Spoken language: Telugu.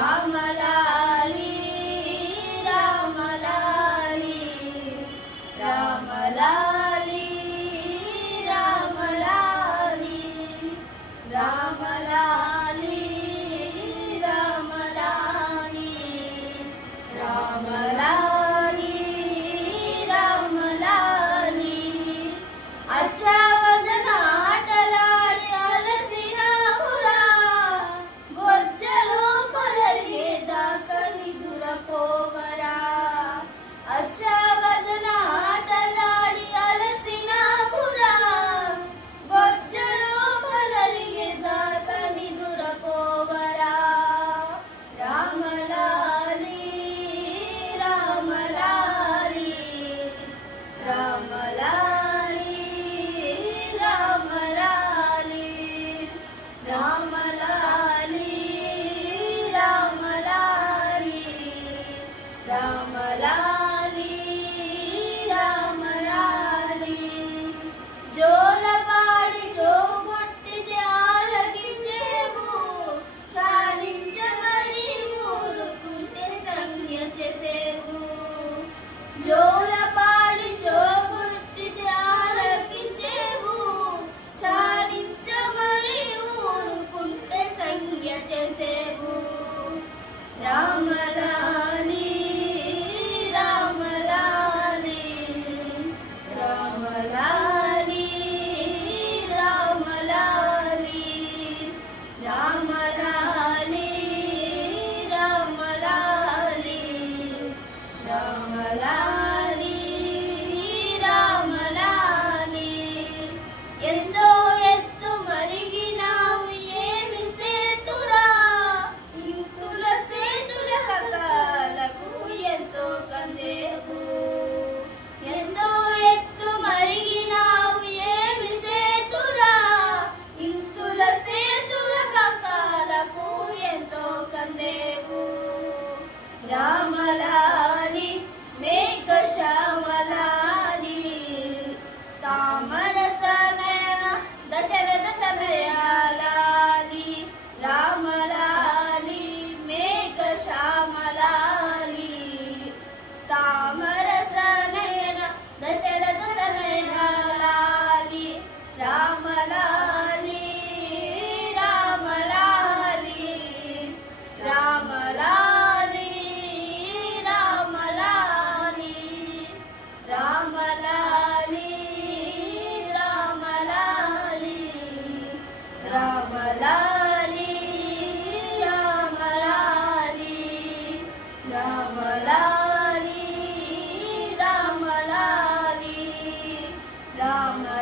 रामलाली रामलाली रामलाली रामलाली रामलाली रामलाली रामलाली रामलाली अच्छा रामलाली रामलाली జోలపాడి జోగొట్టిది ఆలకించేవు చాలించ మరి ఊరుకుంటే సంజ్ఞ చేసేవు జోలపాడి జోగొట్టిది ఆలకించేవు చాలించ మరి ఊరుకుంటే సంజ్ఞ చేసేవు రామలాలి రామలాలి మేఘశ్యామలాలి తామరసనయన దశరథ తనయాలాలి రామలాలి మేఘశ్యామలాలి తామరసనయన దశరథ తనయాలాలి రామలాలి రామలాలి రామలాలి రామలాలి రామలాలి రామలాలి రామలాలి రామ